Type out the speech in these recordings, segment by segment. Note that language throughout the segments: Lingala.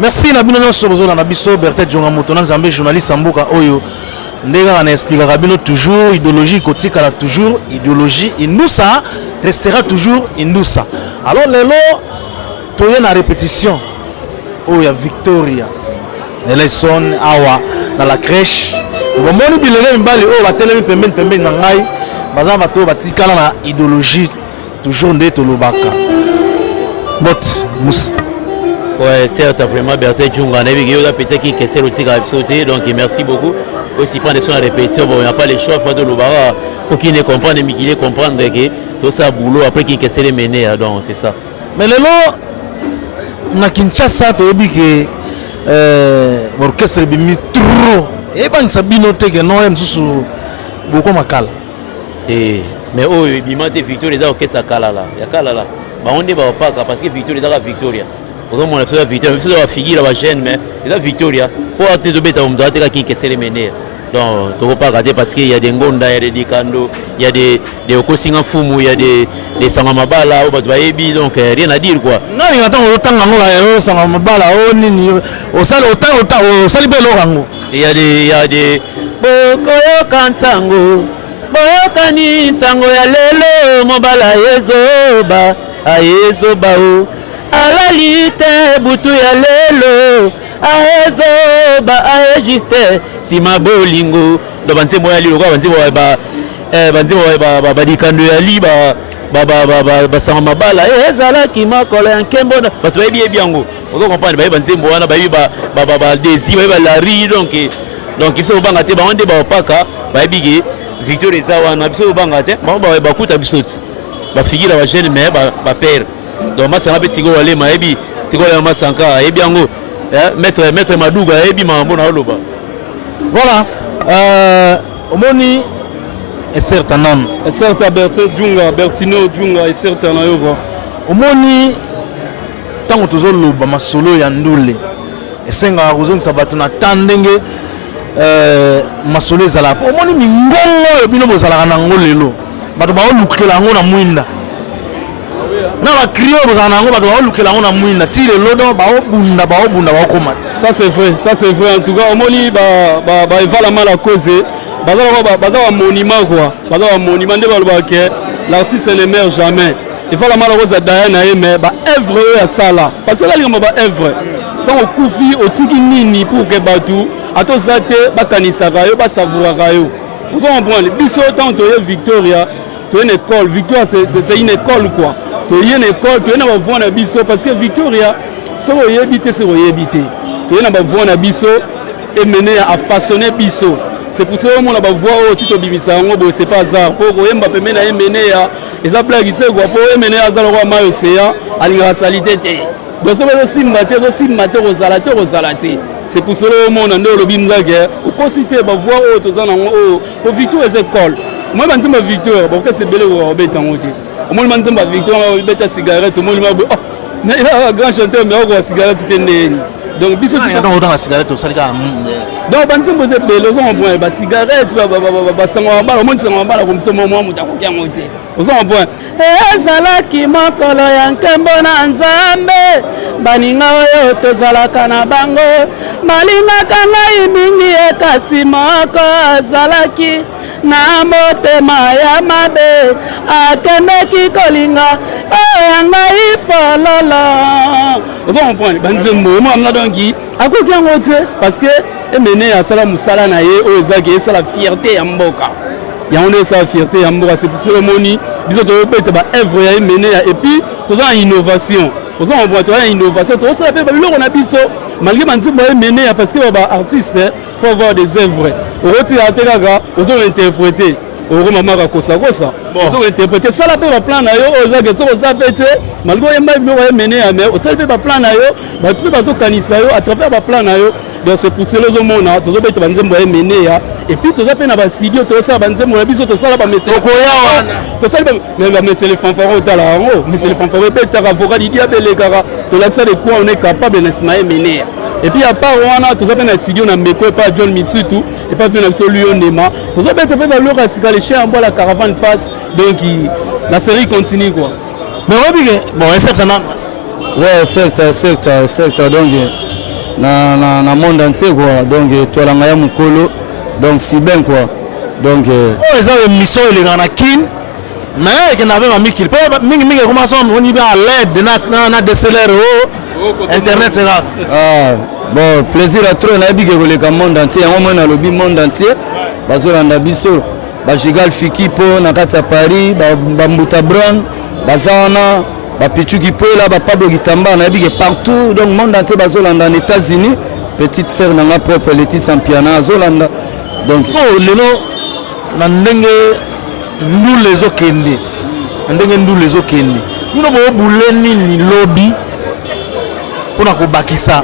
Merci na bino nyonso bozo na biso Berthe Jonga moto na Nzambe journaliste mboka oyo ndega na expliquera bino toujours idéologie kotika la toujours idéologie inusa restera toujours inusa. Alors lelo toye na répétition oyo ya Victoria Eleison awa na la crèche bomoni bilenge mbali oyo batelemi pembeni na ngai baza bato batikala na idéologie toujours nde tolobaka bot mus. Ouais, certes, vraiment, Berthe Djunga, on a petit qui est le tigre à sauter, donc merci beaucoup. Aussi, prendre son répétition, bon, il n'y a pas le choix, il faut de l'ouvrir pour qu'il ne comprenne, mais qu'il comprenne que tout ça boulot après qu'il casse les mener, donc c'est ça. Mais le long, na Kinshasa, tu as dit que l'orchestre est mis trop. Et bien, ça bino te que non, sous beaucoup makal. Mais oh, il m'a dit Victoria, les orchestres kala là, il y a kala là. Bah on n'est pas parce que Victoria, les Victoria. Pour moi, c'est la Victoria, c'est la figure de la chaîne, mais c'est la Victoria. Pour être de bête, on doit être qui casse les mener. Donc, tu ne peux pas regarder parce qu'il y a des Ngonda, il y a des Dikando, il y a des Okosinga Fumu, il y a des Sangamabala, donc rien à dire quoi. Non, il y a autant de Sangamabala, au Salibelo. Il y a des Bokoyo Kansango, Bokani Sango ya Lelo, Mobala Yezoba, Ayezoba. Alalite butu ya lelo aezo ba aejiste sima bolingo do banzemo ya lilo kwa banzemo ba dikando ya liba ba sama mabala ezala ki makolo ya nkembo bato yebi yango ozo comprendre ba banzemo wana ba desi ba la ri donc il faut banga te ba onde ba opaka ba bigi Victoria zawana biso banga te ba kuta bisoti ba figure ba jeune mais ba père. Donc ma sanga petit go aller maebi tiko ya masanka ebi yango maître Madouga ebi mambo na loba. Voilà omoni est certain non est certain Berthe Djunga Bertino Djunga est certain na yo omoni tango tozo loba masolo ya ndule esenga kuzongi sabato na tandenge masolo ezala omoni mingongo ebino bozala na ngolelo bato ba olukela ngo na mwinda na ba crier bozana ngo bato ba olukela ngo na mwinda ti le lodo ba obunda ba okomata. Ça c'est vrai en tout cas omoni ba evala mal à cause baza monument quoi baza monument de ba que l'artiste ne meurt jamais. Il faut la mal à cause Diana mais ba œuvre ya sala parce que là il ba œuvre sans okufi otiki nini pour que batu atozate bakanisa kayo ba savura kayo. Vous comprenez biso tant to Victoria to une école Victoria c'est une école quoi. Tu y a une école, tu y a une voie na biso parce que Victoria, ce qu'on y habite, c'est qu'on y habite. Tu y a une voie na biso et mener à façonner biso. C'est pour ça que on a une voie au titre bimisa, c'est pas hasard. Pour qu'on y ait mener à, et ça blague, tu sais quoi, pour y mener à zalora maïocéa, à l'irrationalité. Donc ça va aussi mater aux alati. C'est pour ça que on a le bimzag, au considérer ma voie au tozan au Victoria c'est école. Moi je dis ma Victoria, parce que c'est belle au béton aussi. Moi je dis Victoria, je vais cigarette, moi je dis oh, mais il y a un grand chanteur, mais on va cigarette, donc biso tika autant la cigarette osalika donc banzembo ze belo zo point ba cigarette ba sango bala mo sango bala ko mso mo muta ko kya ngote ozo point ezalaki mokolo ya nkembo na nzambe baninga oyo tozalaka na bango balingaka ngai mingi ekasi moko azalaki na motema ya mabe akendeki kolinga oyo ngai fololo ozo point banzembo mo amna donki akoki yango te parce que emene asala musala na ye oyo ezaki esala fierté ya mboka yango nde esala fierté ya mboka c'est pour ça omoni biso tobeta ba œuvre ya emene et puis toza innovation ozo point toza innovation tozosala mpe babiloko na biso malgré banzembo ya emene parce que ba artiste faut avoir des œuvres okotila te kaka ozointerpréter okomamaka kosakosa ozointerpréter sala mpe baplan na yo oyo ezaki soki oza mpe te malgré oyemba biloko ya emene ya mer osali mpe baplan na yo bato mpe bazokanisa yo à travers baplan na yo donc c'est pour cela ozomona tozobeta banzembo ya emene ya et puis toza mpe na basidio tozosala banzembo na biso tosala tosali bamesele fanfare otala yango mesele fanfare ebetaka vocal idi abelekaka tolakisa de quoi on est capable na nsima ya emene ya et puis à part wana toza mpe na studio na meko epa John Misutu epa vie na biso Lion Nema tozobeta mpe baloko ya sika le chien en bois la caravane passe donc la série continue quoi mais obige bon certes non ouais certes donc na monde entier quoi donc tolanga ya mukolo donc si bien quoi donc eza émission eleka na kin mais que na ba mikil pe mingi commence on y va à l'aide na DSLR internet là bon plaisir à trop na bige koleka monde entier yango mona lobi monde entier bazolanda biso ba Jigal Fikipo na kati ya Paris ba Mbuta Brown bazana ba Pichuki Pola ba Pablo Gitamba na bige partout donc monde entier bazolanda en États-Unis petite sœur na nga propre Leti Sampiana azolanda donc lelo na ndenge ndule ezokende ndenge ndule ezokende bino bo buleni ni lobby pona kobakisa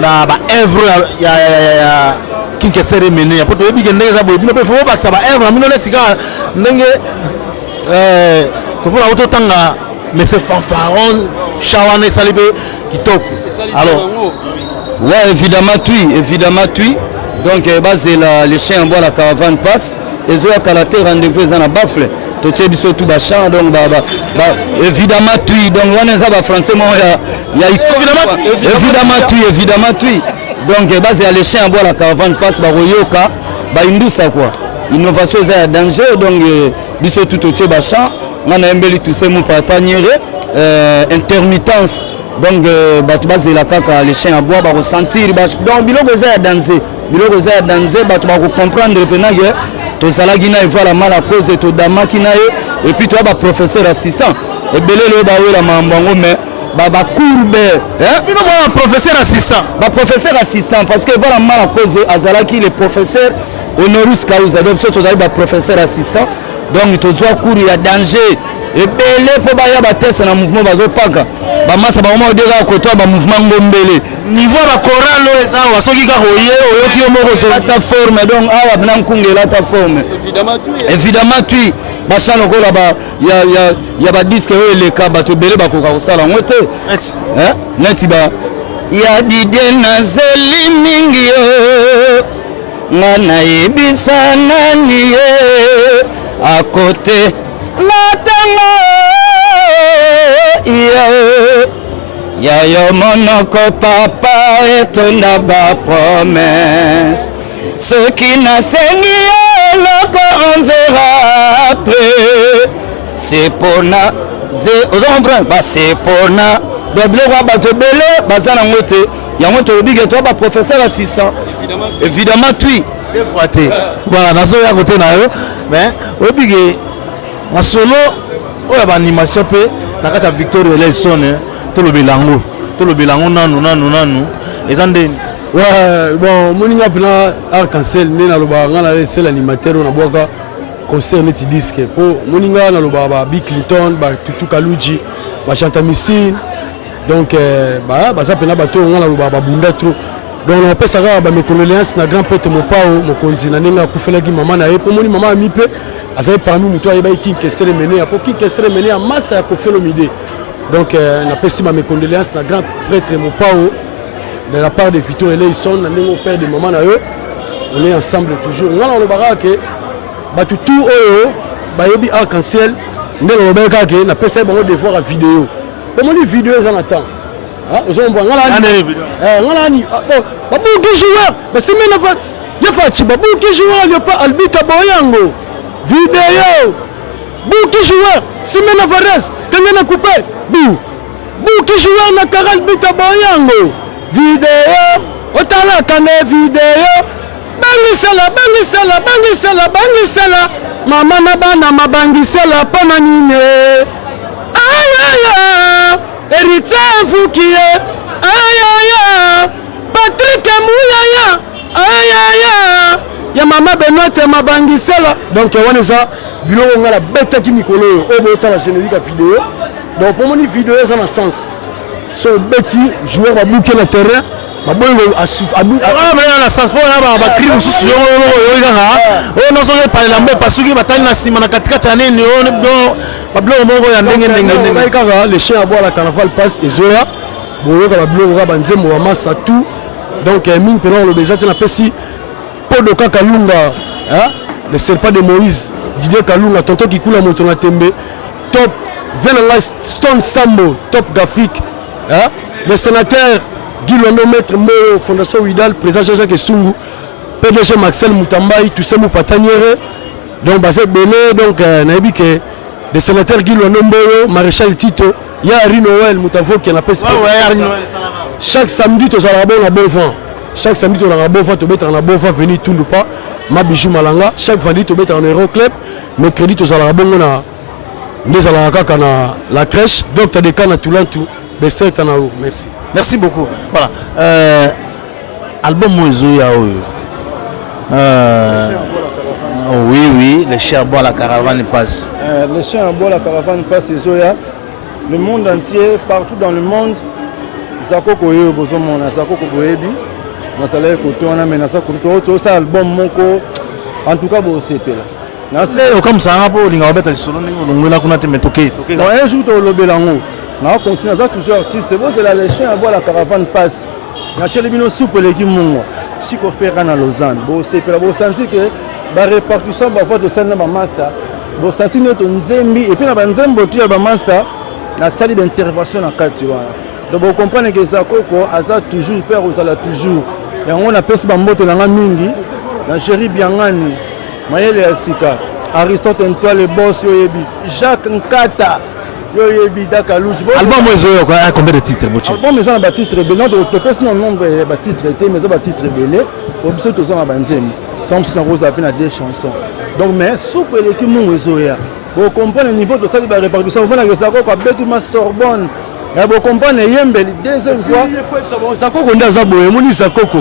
na ba œuvre ya kinkesere mene ya poto ebike ndenge za boye bino pe fo bakisa ba œuvre mino netika ndenge to fona ototanga monsieur fanfaron shawane salibe kitoko alors ouais évidemment tu donc basé les chiens en bois la caravane passe et zo ya la rendez-vous za na bafle to tchebiso tout ba chant donc évidemment tu donc wana za ba français mo ya évidemment tu donc basé les chiens en bois la caravane passe ba royoka ba indusa quoi innovation za ya danger donc biso tout to tcheba chant ngana embeli tout c'est mon pataniere intermittence donc batu bazela kaka les chiens à bois ba ressentir donc biloko za ya danger batu ba comprendre penage tozalaki na evala mala cause todamaki na ye et puis toi ba professeur assistant ebelele ba wela mambango mais ba courbe bino ba professeur assistant parce que voilà mala cause azalaki le professeur honoris causa donc so tozali ba professeur assistant donc tozwa cours ya danger ebele po ba ya ba test na mouvement bazopaka ba masa ba mo dega koto ba mouvement ngombele niveau ba chorale eza wa soki ka hoye oyoki yo moko so ta forme donc awa bana nkungela ta forme évidemment tu ba chano ko la ba ya ba disque oyo eleka bato ebele bakoka kosala ngo te neti ba ya dide na zeli mingi yo ngana yebisa nani ye à côté la tango ya yo monoko papa etonda ba promesse ce qui n'a sengi loko on verra après c'est pour na aux comprendre bah c'est pour na biloko bato bele bazana ngote yango to bige to ba professeur assistant évidemment tu te voilà nazo ya côté na yo mais obige na solo oya ba animation pe na kata Victor Elson to lo belango nanu ezande ouais bon moninga pena arc-en-ciel mais na lo ba ngala c'est l'animateur na boka concert neti disque po moninga na lo ba Bill Clinton ba Tutu Kaluji ba Chanta Missine donc ba ça pena ba to ngala lo ba bunda trop donc on peut savoir ba mes condoléances na grand pote Mopao mokonzi na nenga kufelaki mama na ye po moni mama mi pe azali parmi muto ayeba kinkesere mene ya po kinkesere mene ya massa ya Koffi Olomide donc na pesi ma mes condoléances na grand prêtre Mopao de la part de Vito et Leison, on est père de maman na eux, on est ensemble toujours. On le bara que batu tout oyo bayebi arc-en-ciel ndé le beka que na pesa bango de voir la vidéo. Comment les vidéos en attend? Ah, aux hommes ngala ni babu qui joueur, mais c'est même pas ya fachi babu qui joueur il pas Albita Boyango. Vidéo. Bu qui joueur, c'est même Alvarez, quand on a coupé. Bu qui joueur na Karal Bita Boyango. Vidéo, otala kane vidéo. Bangisela mama na bana mabangisela pona nine ayaya Erita Fukie ayaya Patrick Muyaya ayaya ya mama Benoît mabangisela donc wana ça biloko ngala beta ki mikolo o botala générique à vidéo donc pour mon vidéo ça na sens so beti joueur va bouquer le terrain na sens po na ba crime susu yo kanga o no so pa la mbe pasuki batali na sima na katikati ya nini o ba bloko moko ya ndenge kanga les chiens à boire la carnaval passe et zoya boyo ka ba bloko ka banzemo wa massa tout donc mine pendant le bezate na pesi Podo Kalunga hein le serpent de Moïse Didier Kalunga tonto qui coule moto na tembe top Venala Stone Sambo top graphique hein le sénateur Guy Londo Maître Mo Fondation Widal président Jean-Jacques Essungu PDG Maxel Moutambaï Toussaint Moupataniere donc basé belé donc naïbi que le sénateur Guy Londo Mboyo maréchal Tito ya Ari Noël Moutavo qui en a pes chaque samedi to zala bon na bon vent chaque samedi to na bon vent to mettre na bon vent venir tundu pas ma bijou malanga chaque vendredi to mettre en Euro Club mercredi to zala bon na ndezala kaka na la crèche docteur de Kana Toulantou Bester Tanao merci. Merci beaucoup. Voilà. Album Moïzoya. Oui, les chiens à bois, la caravane passe. Les chiens à bois, la caravane passe, Zoya. Le monde entier, partout dans le monde, Zako Koyo, Bozomon, Zako Koboebi, Nasale Kotoana, Menasa Koto, ça album Moko, en tout cas, c'est là. Comme ça, on a un jour, au Lobelango. On continue toujours artiste, c'est bon, c'est la les chiens à boire la caravane passe. Na chelibino soupe les kimungo. Si qu'on fait à Lausanne, bon c'est pour vous sentir que la répartition va voir de scène dans master. Bon sentir notre nzembi et puis na banzembo tu ya master na salle d'intervention na kati wana. Donc vous comprenez que ça koko aza toujours père osala toujours. Et on a pesi bamboto na mingi na chéri biangani. Mayele ya sika. Aristote Ntoile boss yoyebi. Jacques Nkata. Album Moïzoyo, combien de titres? Album mais ça titre belé. Non, tu peux non nombre de titres mais ça titre belé. Au besoin de ça na banzemi. Comme si on rose à peine à des chansons. Donc mais soupe l'équipe Moïzoya. Vous comprenez le niveau de ça de la répartition. Vous voyez que ça quoi Betty Sorbonne. Vous comprenez Yembeli deuxième fois. Ça quoi on a ça boye, moni ça coco.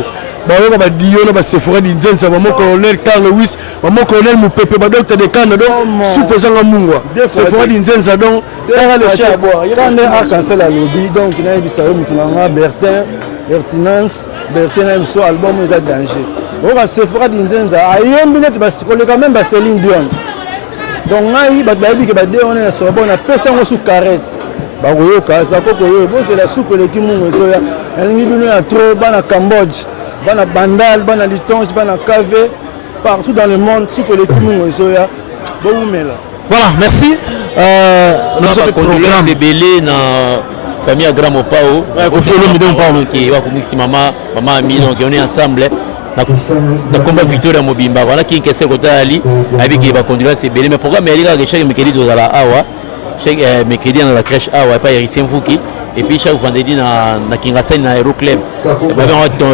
Baoka ba Diona ba Sephora d'Inzenza ba colonel Carl Lewis ba colonel Mupepe ba docteur de Canada soupe zanga mungwa Sephora d'Inzenza donc derrière le chien boire il y a un cancel à lobby donc il y a bisayo mutunanga Bertinance Bertin so album est danger on Sephora d'Inzenza ayembi net ba koleka même ba Céline Dion donc ngai ba bayebi ke ba de on est sur bon na pesa ngo sous caresse ba koyoka ça koko yo bo c'est la soupe le kimungo so ya elingi bino ya trop bana Cambodge bana Bandal, bana Litonge, bana Kave, partout dans le monde, sous que les Kimungo Zoya, voilà, merci. Notre programme est belé dans la famille Agramo Pao. Qui va comme maman Ami, donc on est ensemble. Dans combat Victoria Mobimba, voilà qui est ce côté Ali, avec qui va conduire ces belé. Mais pourquoi mais il y a chaque mercredi dans la Awa, chaque mercredi dans la crèche Awa, pas Héritier Fouki. Et puis chaque vendredi na Kingasai na Aero Club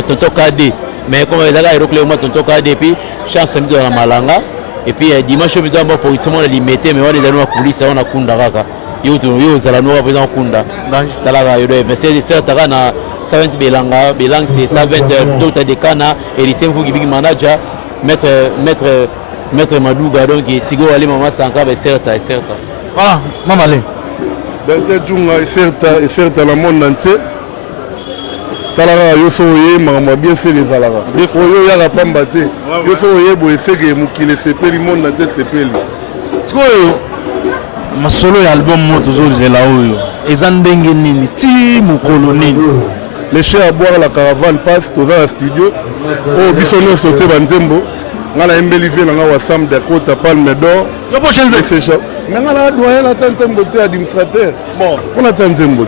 tonto KD mais comme il y a Aero Club moi tonto KD et puis chaque samedi dans la Malanga et puis dimanche on doit pour tout le monde limité mais on est dans la police on a kunda kaka yo za la noa présent kunda talaga yo mais c'est taka na 120 belanga belang c'est 120 d'autres de kana et les cinq qui big manager maître Madouga donc Tigo Ali Mama Sanka be certa voilà maman allez Dante Djunga est certes dans le monde entier. Talara yosoye mama bien fait les alara. Oyo ya la pambate. Yosoye bo esege mukile sepeli monde entier sepeli. Sikoyo masolo ya album moto zo zela oyo. Ezandenge nini ti mukolo nini. les chiens à boire la caravane passe tous dans le studio oh bisonno sauté banzembo ngala embeli vie nga wasam de Kota Palme d'Or yo prochaine mais ngala doyen na tanzembo te administrateur bon on a tanzembo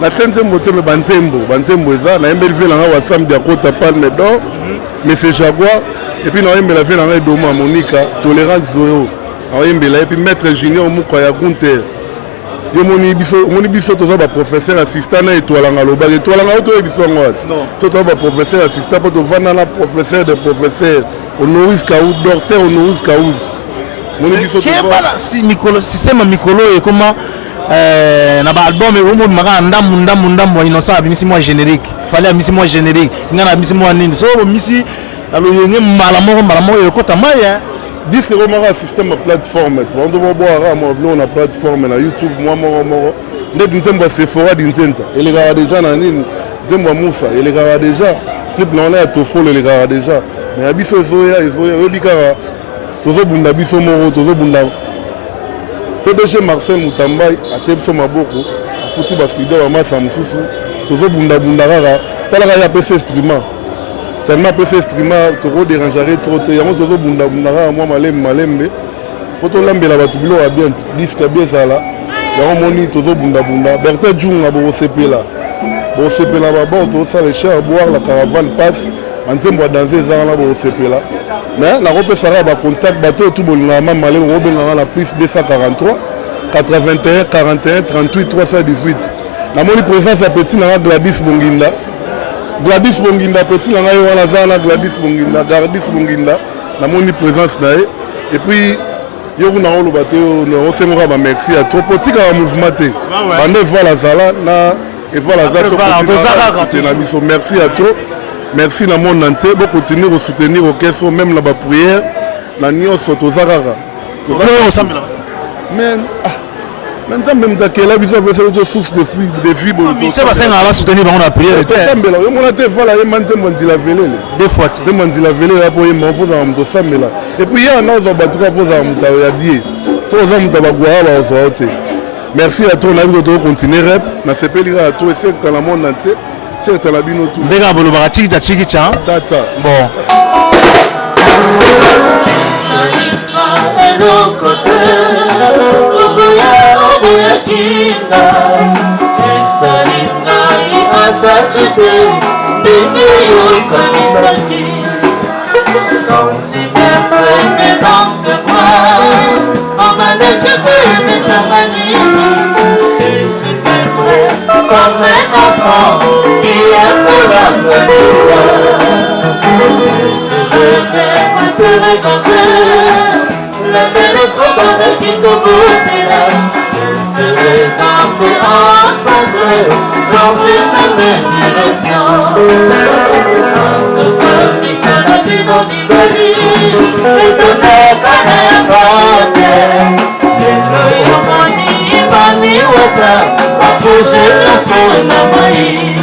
na tanzembo te me banzembo eza na embeli vie nga wasam de Kota Palme d'Or mais c'est Jaguar et puis na embela vie nga Domo Monica tolérance zéro na embela et puis maître Junior Mukoya Gunter yo moni biso toza ba professeur assistant na etwalanga loba etwalanga to biso ngwat to to ba professeur assistant po to vana na professeur de professeur honoris causa docteur honoris causa moni biso to ba si mikolo système mikolo et comment na ba album e omo maka ndambu innocent abimisi moi générique fallait abimisi moi générique ngana abimisi moi nini so misi alo yenge malamo e kota maya disque romara système à plateforme on doit boire on a plateforme na YouTube moi ndeti nzembo Sephora dinzenza il est déjà na nini nzembo Musa il est déjà triple on est to follow il est déjà mais abiso zoya yobikara tozo bunda biso moro tozo bunda PDG Marcel Mutambai atebso maboko afuti ba studio ba masa mususu tozo bunda rara talaka ya PC streamer tellement PC streamer to dérangerait trop te yango tozo bunda moi malembe poto lambela batu bilo a bien disque bien ça là yango moni tozo bunda Berthe Djunga bo sepela ba bon to ça les chers boire la caravane passe anzembo danser za la bo sepela mais la rope sera ba contact bateau tout bolinga mamale robenga la plus 243 81 41 38 318 la moni présence à petit na Gladys Bonginda petit na ngai wana zana Gladys Bonginda na moni présence na et puis yo kuna olo bateau on sengora ba merci à trop petit ka mouvement te bande voilà zala na et voilà za to na biso merci à toi merci na monde entier bo continuer à soutenir au question même la ba prière na nyonso to zakaka to zakaka mais maintenant même takela biso c'est source de flux de vie bon c'est pas ça on va soutenir on a prière et sambela yo mona te voilà ye manzembo nzila velele deux fois nzembo nzila velele apo ye mavo za mto sambela et puis ya na za batuka po za mta ya die so za mta bagwa ba zo te merci à toi na biso to continuer rep na sepelira à toi et c'est dans le monde entier c'est dans la bino tout ndeka bolo ba chiki cha tata bon comme un enfant qui est pour se rencontrer, le bel combat qui t'obéira, se récamper ensemble dans une même direction. Tout comme il sera du nom du bali, et de mes canets banquets, et le yomoni mani wata, ma fouche la son la maï.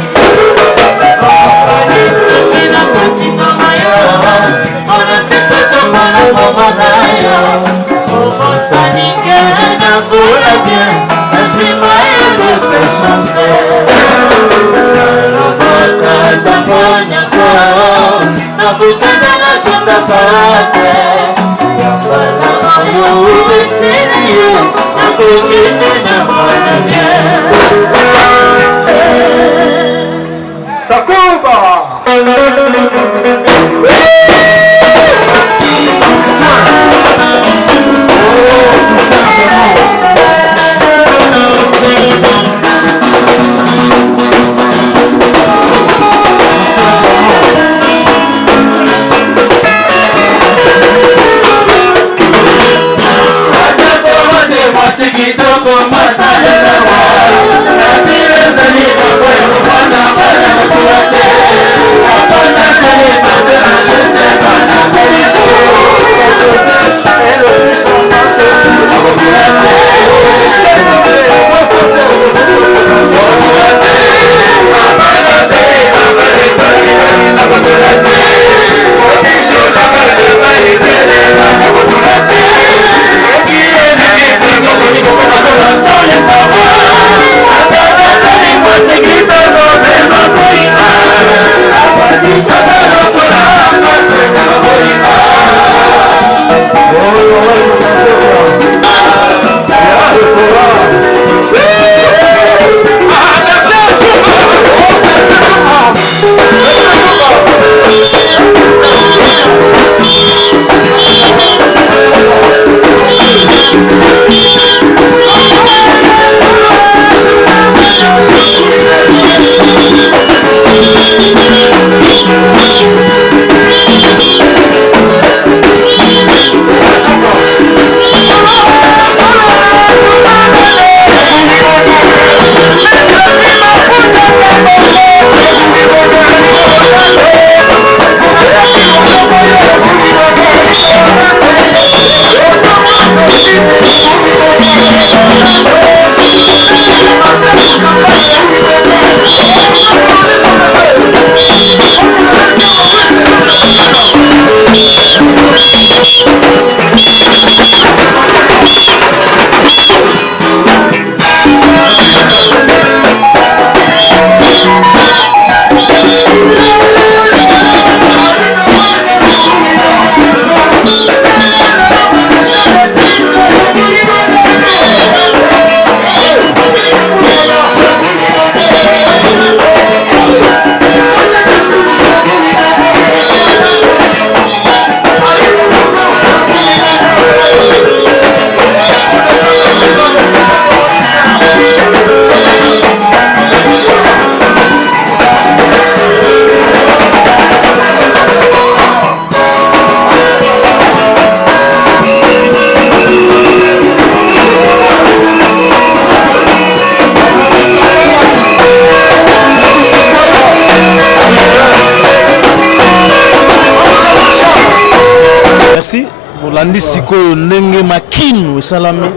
bandi sikoyo ndenge makinu esalami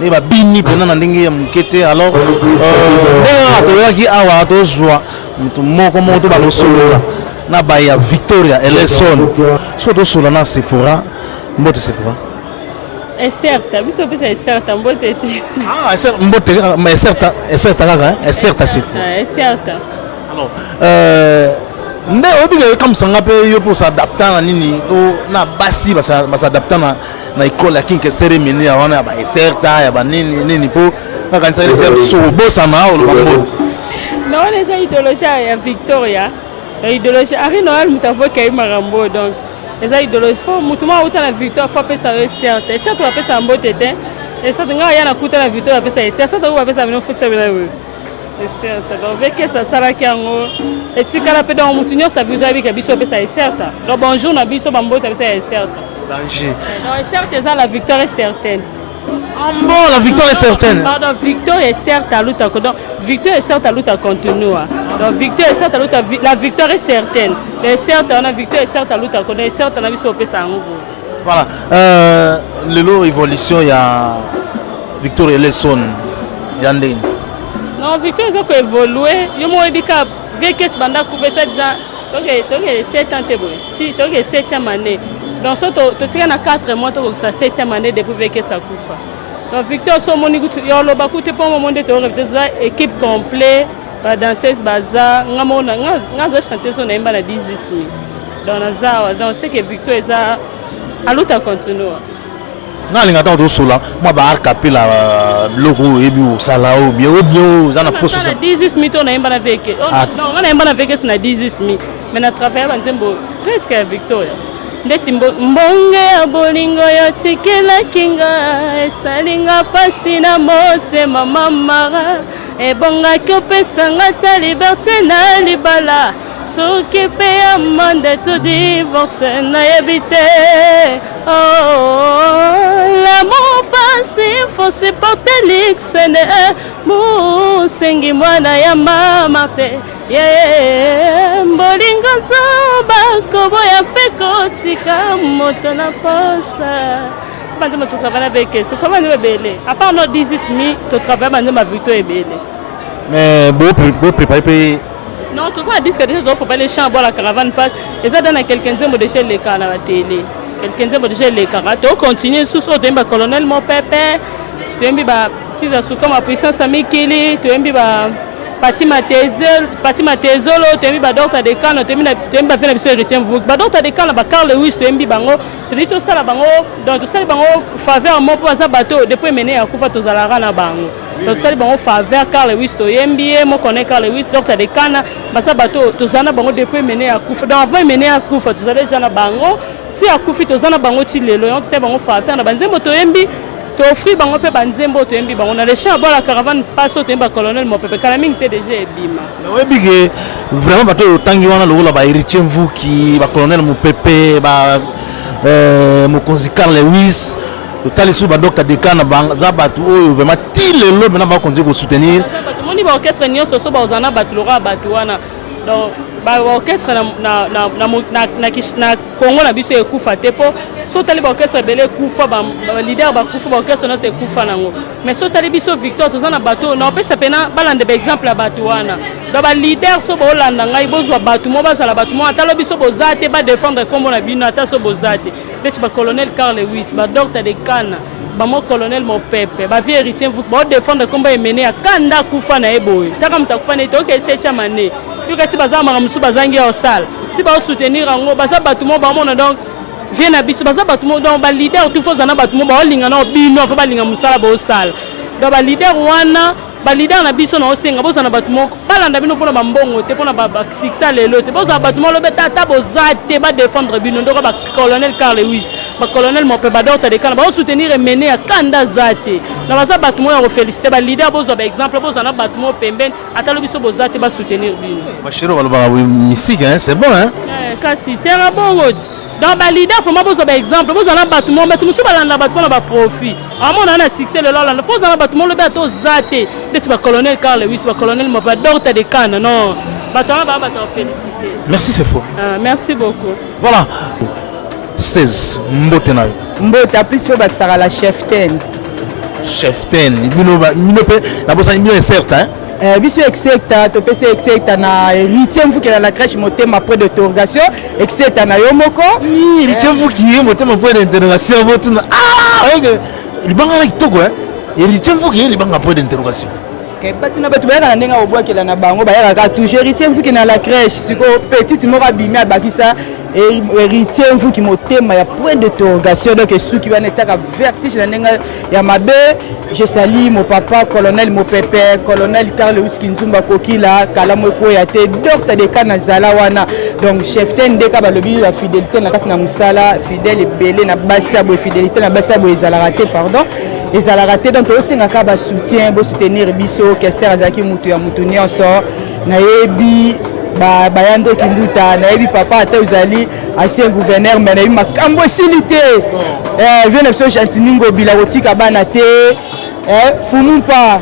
ne babini pena na ndenge ya mukete alors ndenge atoyaki awa tozwa mutu moko to balosolola na baya Victoria Eleson so tosola na Sephora mbote Sephora est certes biso pesa est certes mbote mbote mais certes kaka est certes Sephora est certes alors nde obiga kamsanga pe yo pour s'adapter na nini na basi s'adapter na école ya Kinkesere mini ya wana ba certa ya ba nini po kaka ntsale tsa so bosa na o ba modi non les idéologies ya Victoria idéologie ari noal mutavo kai marambo donc les idéologies fo mutuma uta na Victoria fo pesa certa et certa pesa mbote te et certa nga ya na kuta na Victoria pesa certa ko pesa bino futa bila we et certa donc veke ça sala kiango et tikala pe dans mutunyo sa Victoria bi biso pesa certa donc bonjour na biso bambote pesa certa danger non certa ça la victoire est certaine. Bon, la victoire est certaine. Pardon, victoire est certes à l'autre. Donc, victoire est certes à l'autre continue. Donc, victoire est certes à l'autre. La victoire est certaine. Et certes, on a victoire est certes à l'autre. On est certes, on a vu ça au PSA. Voilà. Le lot évolution, il y a Victoire et Lesson. Yandine. Non, victoire, ils ont évolué. Il y a dit que ce banda couvert ça déjà. Donc, 7 ans, si, donc 7e année. Donc, tu as 4 mois, tu as 7e année depuis que ça couvre. Donc, Victor, son monique, il y a un moment de équipe complète, danseuse baza, on a chanté son nom à 10 donc, c'est que Victor est à l'autre continue. Nga ta do sola moi ba arcaper la logo ebi o sala o bien za na poso ça 10 minutes on a imba na veke non on a imba na veke na 10 minutes mais na travailler ba nzembo presque à Victoria ndeti mbonge ya bolingo yo tikela kinga esalinga pasi na motema mama ebonga kopesanga ta liberté na libala soki pe ya monde to divorce na yebite l'amour passe faut se porter l'ixene musengi mwana ya mama te mbolingo zoba kobo ya peko tika moto na posa banze mo travaille avec ce comment nous belé à part nos 18 mi to travaille banze ma victoire belé mais beau préparer non tout ça dit que déjà pour les champs boire la caravane passe et ça donne à quelqu'un de déjà les cas à la télé quelqu'un de déjà les karaté on continue sous son demba colonel mon pépé tu aimes ba qui ça sous comme la puissance amikili tu aimes ba Patima Tezolo, tu aimes ba docteur de Cannes, tu aimes ba faire la mission de Tienvou ba docteur de Cannes ba Carl Lewis tu aimes bango tu dis tout ça la bango donc tout ça bango faveur mon pour ça bateau depuis mener à kufa to zalara na bango donc ça bango faveur Carl Lewis to aimes mo connaît Carl Lewis docteur de Cannes ba ça bateau to zana bango depuis mener à kufa donc avant mener à kufa tu allais déjà na bango si à kufa to zana bango ti lelo donc ça bango faveur na banzembo to aimes to offrir bango pe banzembo to aimes bango na les champs boire la caravane passe to aimes colonel mon pépé kalaming te déjà ebima oui big vraiment bateau tangi wana lola ba héritier mvuki ba colonel mon pépé ba mokonzi Carl Lewis totali sous ba docteur de Kana za batu oyo vraiment til le maintenant ba konzi ko soutenir moni ba orchestre nyonso so ba ozana batu lora batu wana donc ba orchestre na Congo na biso ekufa te po so tali ba orchestre belé kufa ba leader ba kufa ba orchestre na se kufa nango mais so tali biso Victor tozana bato na pesa pena balande ba exemple ya batu wana donc ba leader so ba olanda ngai bozwa batu mo bazala batu mo atalo biso bozate ba défendre kombo na bino ata so bozate beti ba colonel Carl Lewis ba docteur de Kana ba mo colonel mon pépé ba vieux héritier vous ba défendre kombo emene ya kanda kufa na eboy taka mutakufa na to ke 7e année yo kasi bazama musu bazangi au salle si ba soutenir ngo baza batu mo ba mona donc vient na biso baza batu mo donc ba leader tout faut zana batu mo ba olinga na bino fa ba linga musala ba au salle donc ba leader wana ba leader na biso na osenga boza na batu mo balanda bino pona mbongo te pona ba succès lelo te boza batu mo lobe tata bozate ba défendre bino ndoko ba colonel Carl Lewis ba colonel mon pe ba docteur de Kana ba soutenir et mener à kanda zate na baza batu mo ya féliciter ba leader boza ba exemple boza na batu mo pembeni atalo biso bozate ba soutenir bino ba chiro ba musique hein c'est bon hein kasi tiens bongo dans ba leader faut boza ba exemple boza na batu mo mais musu balanda batu na ba profit amona na succès le lolanda faut na batu mo lobe to zate de ba colonel Carl Lewis ba colonel mo ba docteur de Kana non batu na ba féliciter merci c'est faux merci beaucoup voilà 16 mbote na yo mbote plus fo bakisaka la cheftaine bino pe na bosani bino certain biso execta topesi execta na héritier mvukela na crèche motema point d'interrogation execta na yo moko héritier mvuki motema point d'interrogation botuna libanga na kitoko héritier mvuki libanga point d'interrogation batuna bato bayaka na ndenge obwakela na bango bayakaka toujours héritier mvuki na la crèche siko petite moko abimi abakisa héritier mvuki motema ya point d'interrogation donc esuki wana etiaka vertige na ndenge ya mabe. Je salue mon papa, colonel Mopepe, colonel Karl Ouski Nzumba Kokila, Kalamo Koyate, docteur de Kanazala wana. Donc chef ten de Kabalobi la fidélité na kati na musala, fidèle et belé na basabo fidélité na basabo ezalaraté pardon. Ezalaraté donc aussi ngaka ba soutien, bo soutenir biso, Kester Azaki mutu ya mutu nyonso. Na yebi bayando kimbuta na yebi papa ata uzali ancien gouverneur mais na yebi makambo silité. Vient l'option Chantiningo Bilarotika bana te. Fumumpa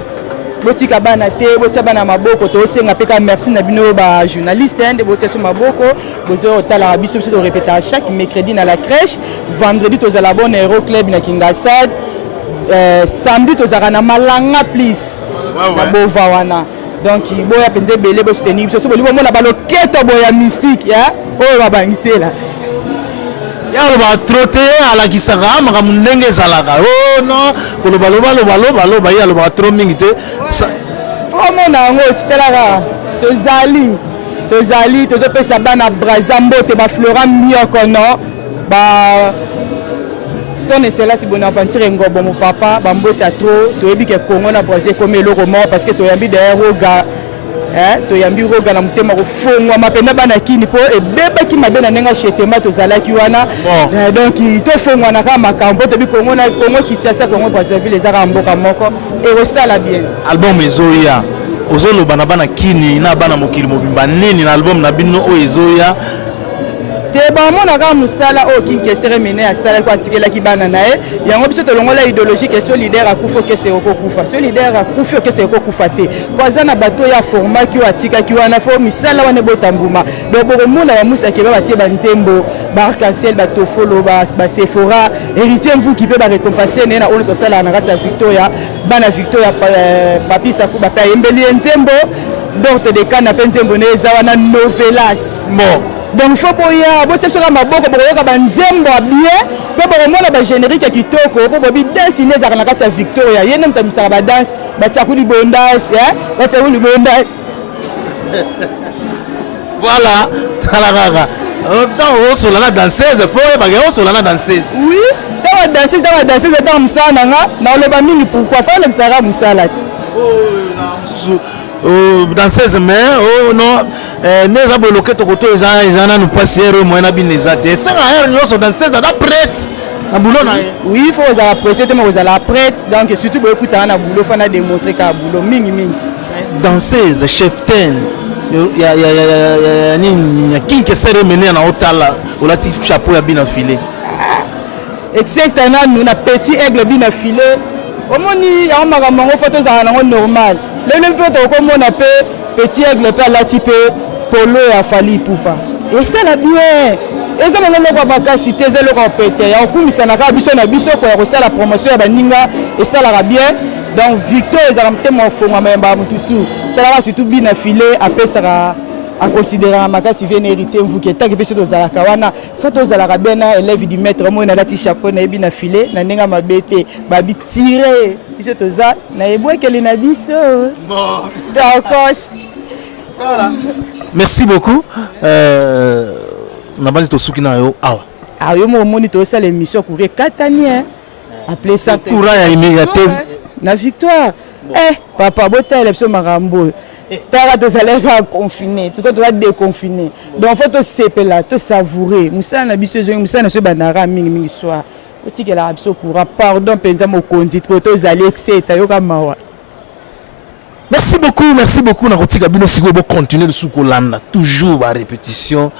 botika bana te botia bana maboko to senga peka merci na bino ba journaliste ende botia so maboko bozo tala biso biso to répéter chaque mercredi na la crèche vendredi to za la bonne hero club na Kingasad samedi to za na malanga please na bova wana donc boya penze belé bo soutenir biso so boli bo na baloketo boya mystique ya oyo babangisela yalo ba trotter ala kisaka makamu ndenge ezalaka non koloba loba yalo ba trop mingi te vraiment na ngo titelaka tozali tozopesa bana brazambo te ba flora mioko no ba son excellence Bonaventure Ngobo mon papa bambota trop toyebi ke Congo na Brazil comme eloko mort parce que toyambi derrière roga toyambi roga na mutema kofongwa mapenda bana kini po ebebaki mabena nenga chetema tozalaki wana donc tofongwa na kama makambo tobi Congo na Congo Kinshasa Congo Brazzaville ezaka mboka moko et resala bien album ezoya ozoloba na bana kini na bana mokili mobimba nini na album na bino o ezoya te bamonaka mosala oyo Kinkestere mene asala ko atikelaki bana na ye yango biso tolongola idéologie ke so leader akufa okeste okokufa so leader akufi okeste okokufa te po aza na bato ya formaki oyo atikaki wana fo misala wana ebotambuma donc bokomona bamusaki batie banzembo baarc-en-ciel batofolo basephora héritier mvuki mpe barécompense naye na oyo tosalaka na kati ya victoria bana victoria papisaku bape ayembeli ye nzembo dorte de kana mpe nzembo ne eza wana novelas donc faut boya botia soka maboko boyoka banzembo bien pe bomona ba générique kitoko po bobi dance ineza na kati ya Victoria yene mtamisaka ba dance ba chakuli bondas ba chakuli bondas voilà talagaga donc on sola na danseuse faut ba on sola na danseuse oui dans la danseuse dans musana na loba mingi pourquoi faut le sara musala danseuse mais non neza boloke tokoto ezana nous passer moyen bineza te ça a nyonso danseuse da prête na boulot na oui faut aux apprécier mais aux la prête donc surtout beaucoup ta na boulot fana démontrer ka boulot mingi danseuse chef ten ya nini Kinkestere mené na otala olati chapeau ya bina filé exactement nous na petit aigle bina filé omoni ya makambo photo za na normal le même peu tokomona pe petit aigle pe alati pe polo ya fali pupa et ça la bien eza na loko bakasi te eza loko pete ya okumisa na ka biso na biso ko ya kosala promotion ya baninga et ça la bien donc Victor ezala mtema ofonga memba mututu tala surtout bina filé apesaka a considérer makasi vient héritier mvuki tant que biso tozalaka wana fa tozalaka bien na élève du maître mo na lati chapeau na bina filé na ndinga mabete babi tirer biso toza na ebwekeli na biso d'accord voilà merci beaucoup na basi to suki na yo awa yo mo moni to sala émission courir katani appelé ça courant ya immédiaté na victoire papa bota élection marambo tara tozalaka confiné tout doit déconfiné donc faut to sepela to savourer musala na biso zo musala na so banara mingi soir otikela biso courant pardon penza mokonzi to zali excès yo kamawa. Merci beaucoup na kotika bino siko bo continuer de soukolanda toujours ba répétition.